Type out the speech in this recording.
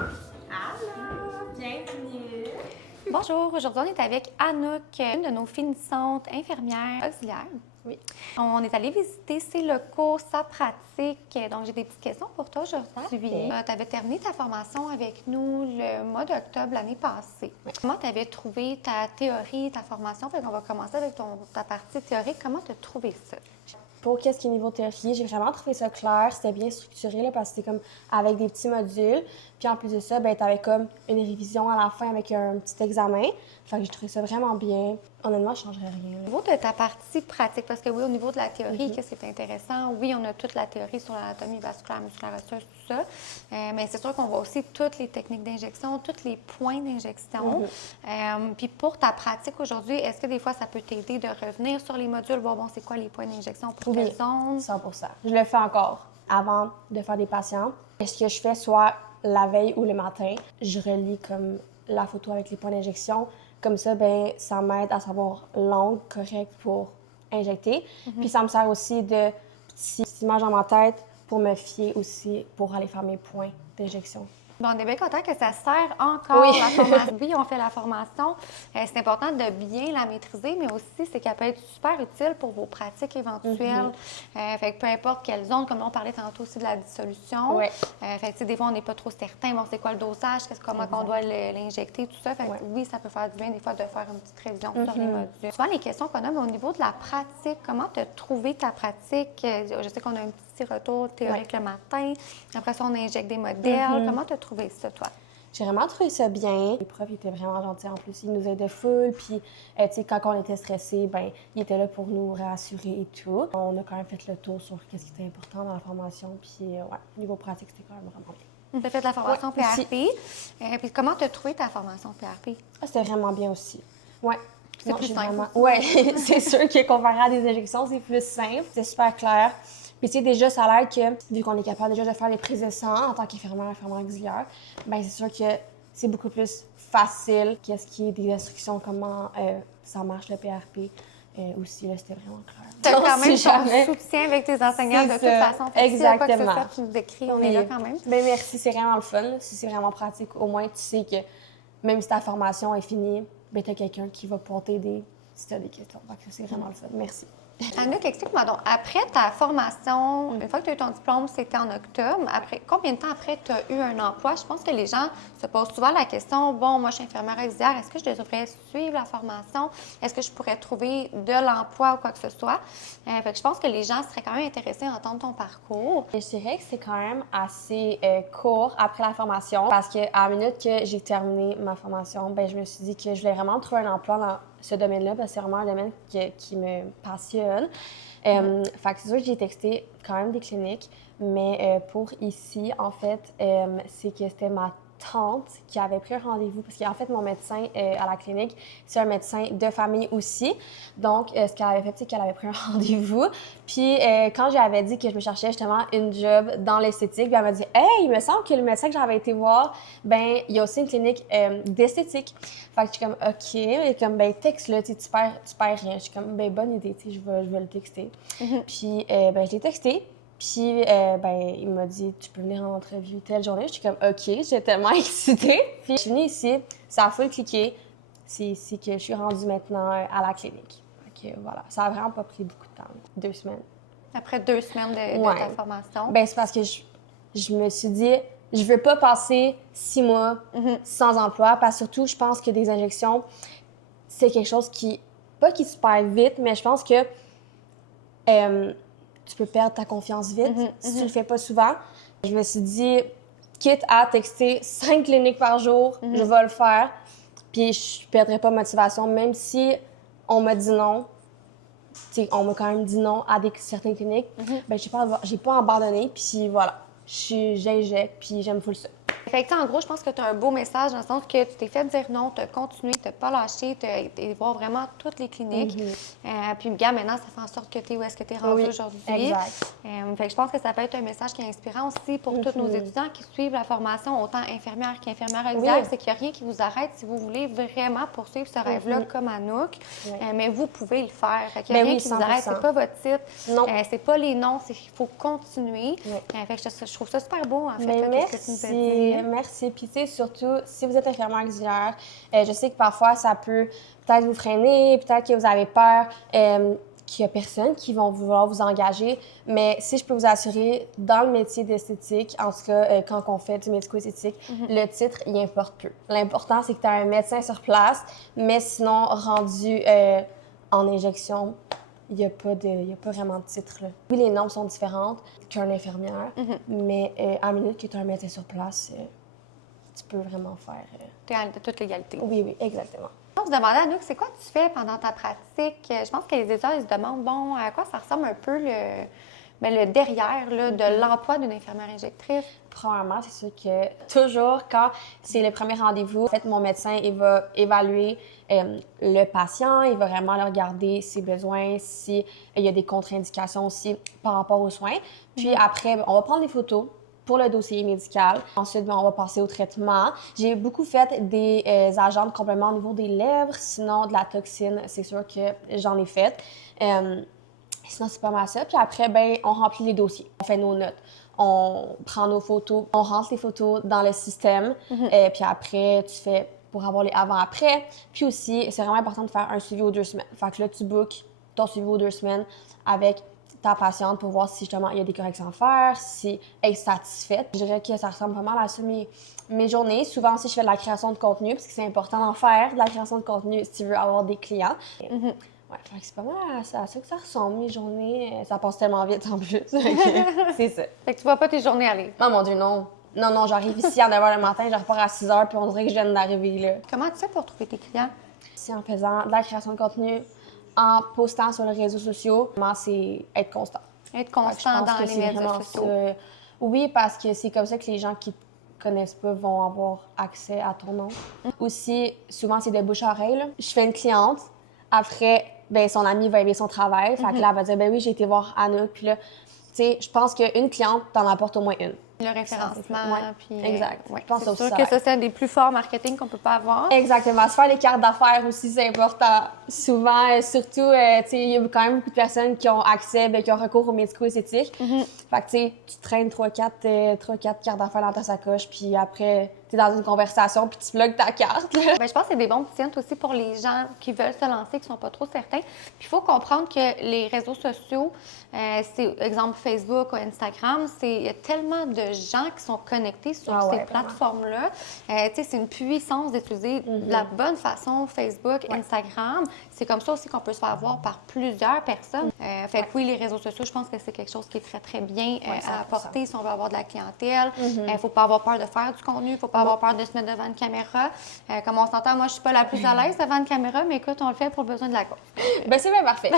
Allô, bienvenue! Bonjour, aujourd'hui on est avec Anouk, une de nos finissantes infirmières auxiliaires. Oui. On est allé visiter ses locaux, sa pratique. Donc j'ai des petites questions pour toi aujourd'hui. Tu avais terminé ta formation avec nous le mois d'octobre l'année passée. Oui. Comment tu avais trouvé ta théorie, ta formation? On va commencer avec ta partie théorique. Comment tu as trouvé ça? Pour qu'est-ce qui est niveau théorie, j'ai vraiment trouvé ça clair, c'était bien structuré là, parce que c'était comme avec des petits modules. Puis en plus de ça, ben t'avais comme une révision à la fin avec un petit examen. Fait que j'ai trouvé ça vraiment bien. Honnêtement, je changerais rien. Au niveau de ta partie pratique, parce que oui, au niveau de la théorie, que c'est intéressant, oui, on a toute la théorie sur l'anatomie vasculaire, musculaire, osseuse, tout ça, mais c'est sûr qu'on voit aussi toutes les techniques d'injection, tous les points d'injection. Puis pour ta pratique aujourd'hui, est-ce que des fois, ça peut t'aider de revenir sur les modules, voir, bon, c'est quoi les points d'injection pour quelle zone? 100%. Je le fais encore avant de faire des patients. Ce que je fais soit la veille ou le matin, je relis comme la photo avec les points d'injection. Comme ça, ben ça m'aide à savoir l'angle correct pour injecter. Puis ça me sert aussi de petites images dans ma tête pour me fier aussi pour aller faire mes points d'injection. Bon, on est bien content que ça sert encore la formation. Oui, on fait la formation. C'est important de bien la maîtriser, mais aussi, c'est qu'elle peut être super utile pour vos pratiques éventuelles. Fait que peu importe quelle zone, comme on parlait tantôt aussi de la dissolution. Fait que des fois, on n'est pas trop certain. Bon, c'est quoi le dosage? Comment on doit l'injecter? Tout ça. Fait que oui, ça peut faire du bien des fois de faire une petite révision sur les modules. Souvent, les questions qu'on a, mais au niveau de la pratique, comment tu as trouvé ta pratique? Je sais qu'on a un petit retour théorique le matin. Après ça, on injecte des modèles. Comment tu as trouvé ça, toi? J'ai vraiment trouvé ça bien. Les profs étaient vraiment gentils en plus. Ils nous aidaient full. Puis, tu sais, quand on était stressés, ben ils étaient là pour nous rassurer et tout. On a quand même fait le tour sur ce qui était important dans la formation. Puis, ouais, niveau pratique, c'était quand même vraiment bien. Tu as fait la formation PRP. Puis, comment tu as trouvé ta formation PRP? Ah, c'était vraiment bien aussi. Ouais. C'est plus simple. Vraiment... Ouais, c'est sûr que comparé à des injections, c'est plus simple. C'est super clair. Puis, tu sais, déjà, ça a l'air que, vu qu'on est capable déjà de faire les prises de sang en tant qu'infirmière auxiliaire, bien, c'est sûr que c'est beaucoup plus facile qu'est-ce qui est des instructions, comment ça marche le PRP. Aussi, là, c'était vraiment clair. Tu as quand même ton soutien avec tes enseignants de toute façon. Exactement. C'est ça que tu nous décris, on est là quand même. Bien, merci, c'est vraiment le fun. Si c'est vraiment pratique, au moins, tu sais que même si ta formation est finie, bien, tu as quelqu'un qui va pouvoir t'aider si tu as des questions. Donc, c'est vraiment le fun. Merci. Anouk, explique-moi donc, après ta formation, une fois que tu as eu ton diplôme, c'était en octobre. Après, combien de temps après tu as eu un emploi? Je pense que les gens se posent souvent la question, bon, moi, je suis infirmière auxiliaire, est-ce que je devrais suivre la formation? Est-ce que je pourrais trouver de l'emploi ou quoi que ce soit? Fait que je pense que les gens seraient quand même intéressés à entendre ton parcours. Je dirais que c'est quand même assez court après la formation parce qu'à la minute que j'ai terminé ma formation, ben je me suis dit que je voulais vraiment trouver un emploi dans ce domaine-là parce que c'est vraiment un domaine qui me passionne. Fait que c'est sûr que j'ai texté quand même des cliniques, mais pour ici, en fait, c'est que c'était ma tante qui avait pris un rendez-vous parce qu'en fait, mon médecin à la clinique, c'est un médecin de famille aussi. Donc, ce qu'elle avait fait, c'est qu'elle avait pris un rendez-vous. Puis, quand j'avais dit que je me cherchais justement une job dans l'esthétique, elle m'a dit « Hey, il me semble que le médecin que j'avais été voir, ben il y a aussi une clinique d'esthétique. » Fait que je suis comme « OK. » Et comme « Ben, texte-le, tu perds rien. » Je suis comme « Ben, bonne idée, je vais le texter. Puis, ben, je l'ai texté. Puis, ben, il m'a dit, tu peux venir en entrevue telle journée. Je suis comme, OK, j'étais tellement excitée. Puis, je suis venue ici, ça a full cliqué. C'est ici que je suis rendue maintenant à la clinique. Fait que, voilà, ça a vraiment pas pris beaucoup de temps, 2 semaines. Après 2 semaines de ta formation? Ben, c'est parce que je me suis dit, je veux pas passer 6 mois sans emploi. Parce que surtout, je pense que des injections, c'est quelque chose pas qui se perd vite, mais je pense que tu peux perdre ta confiance vite si tu le fais pas souvent. Je me suis dit, quitte à texter 5 cliniques par jour, je vais le faire. Puis je perdrai pas motivation, même si on m'a dit non. T'sais, on m'a quand même dit non à certaines cliniques. Ben j'ai pas abandonné. Puis voilà, j'injecte, puis j'aime full ça. Fait que, en gros, je pense que tu as un beau message dans le sens que tu t'es fait dire non, tu as continué, tu n'as pas lâché, tu as été voir vraiment toutes les cliniques. Puis, regarde, maintenant, ça fait en sorte que tu es où est-ce que tu es rendu aujourd'hui. Exact. Fait que je pense que ça peut être un message qui est inspirant aussi pour tous nos étudiants qui suivent la formation, autant infirmière qu'infirmière auxiliaire. C'est qu'il n'y a rien qui vous arrête si vous voulez vraiment poursuivre ce rêve-là comme Anouk. Mais vous pouvez le faire. Fait qu'il n'y a rien qui vous arrête. C'est pas votre titre. C'est pas les noms. Il faut continuer. Fait que je trouve ça super beau, en fait, ce que tu nous as dit. Merci. Puis, tu sais, surtout, si vous êtes infirmière auxiliaire, je sais que parfois, ça peut peut-être vous freiner, peut-être que vous avez peur qu'il y a personne qui vont vouloir vous engager. Mais si je peux vous assurer, dans le métier d'esthétique, en tout cas, quand on fait du médico-esthétique, le titre, il importe peu. L'important, c'est que tu as un médecin sur place, mais sinon, rendu en injection, il n'y a pas vraiment de titre, là. Oui, les normes sont différentes qu'une infirmière, mais à la minute que tu as un médecin sur place, tu peux vraiment faire... Tu as toute l'égalité. Oui, exactement. On se demandait, Anouk, c'est quoi tu fais pendant ta pratique? Je pense que les étudiants, ils se demandent, bon, à quoi ça ressemble un peu le derrière là, de l'emploi d'une infirmière injectrice? Premièrement, c'est sûr que toujours quand c'est le premier rendez-vous, en fait, mon médecin, il va évaluer le patient, il va vraiment le regarder ses besoins, s'il y a des contre-indications aussi par rapport aux soins. Puis après, on va prendre des photos pour le dossier médical. Ensuite, on va passer au traitement. J'ai beaucoup fait des agents de complément au niveau des lèvres, sinon de la toxine, c'est sûr que j'en ai fait. Sinon, c'est pas mal ça. Puis après, on remplit les dossiers. On fait nos notes. On prend nos photos. On rentre les photos dans le système. Puis après, tu fais pour avoir les avant-après. Puis aussi, c'est vraiment important de faire un suivi aux 2 semaines. Fait que là, tu bookes ton suivi aux 2 semaines avec ta patiente pour voir si justement il y a des corrections à faire, si elle est satisfaite. Je dirais que ça ressemble vraiment à ça mes journées. Souvent aussi, je fais de la création de contenu parce que c'est important d'en faire, de la création de contenu si tu veux avoir des clients. Ouais, fait que c'est pas mal à ça que ça ressemble, mes journées. Ça passe tellement vite en plus. C'est ça. Fait que tu vois pas tes journées aller. Oh mon Dieu, non. Non, j'arrive ici à 9 h le matin, je repars à 6 h, puis on dirait que je viens d'arriver là. Comment tu fais pour trouver tes clients? C'est en faisant de la création de contenu, en postant sur les réseaux sociaux. Vraiment, c'est être constant. Être constant dans les médias sociaux. Oui, parce que c'est comme ça que les gens qui te connaissent pas vont avoir accès à ton nom. Aussi, souvent, c'est de bouche à oreille, là. Je fais une cliente, après, son amie va aimer son travail. Fait que là, elle va dire, oui, j'ai été voir Anouk. Puis là, tu sais, je pense qu'une cliente, t'en apportes au moins une. Le référencement, puis... Exact. Ouais, je pense c'est sûr que ça, c'est un des plus forts marketing qu'on peut pas avoir. Exactement. Se faire les cartes d'affaires aussi, c'est important. Souvent, surtout, tu sais, il y a quand même beaucoup de personnes qui ont accès, qui ont recours aux médico-esthétiques. Fait que, tu sais, tu traînes 3-4 cartes d'affaires dans ta sacoche, puis après, tu es dans une conversation, puis tu plugues ta carte. Je pense que c'est des bons petits hints aussi pour les gens qui veulent se lancer, qui sont pas trop certains. Puis il faut comprendre que les réseaux sociaux, c'est exemple Facebook ou Instagram, il y a tellement de gens qui sont connectés sur ces plateformes-là. Tu sais, c'est une puissance d'utiliser de la bonne façon Facebook, Instagram. C'est comme ça aussi qu'on peut se faire voir par plusieurs personnes. Fait que oui, les réseaux sociaux, je pense que c'est quelque chose qui est très, très bien à apporter si on veut avoir de la clientèle. Il faut pas avoir peur de faire du contenu, il faut pas avoir peur de se mettre devant une caméra. Comme on s'entend, moi, je suis pas la plus à l'aise devant une caméra, mais écoute, on le fait pour le besoin de la cause. C'est bien parfait.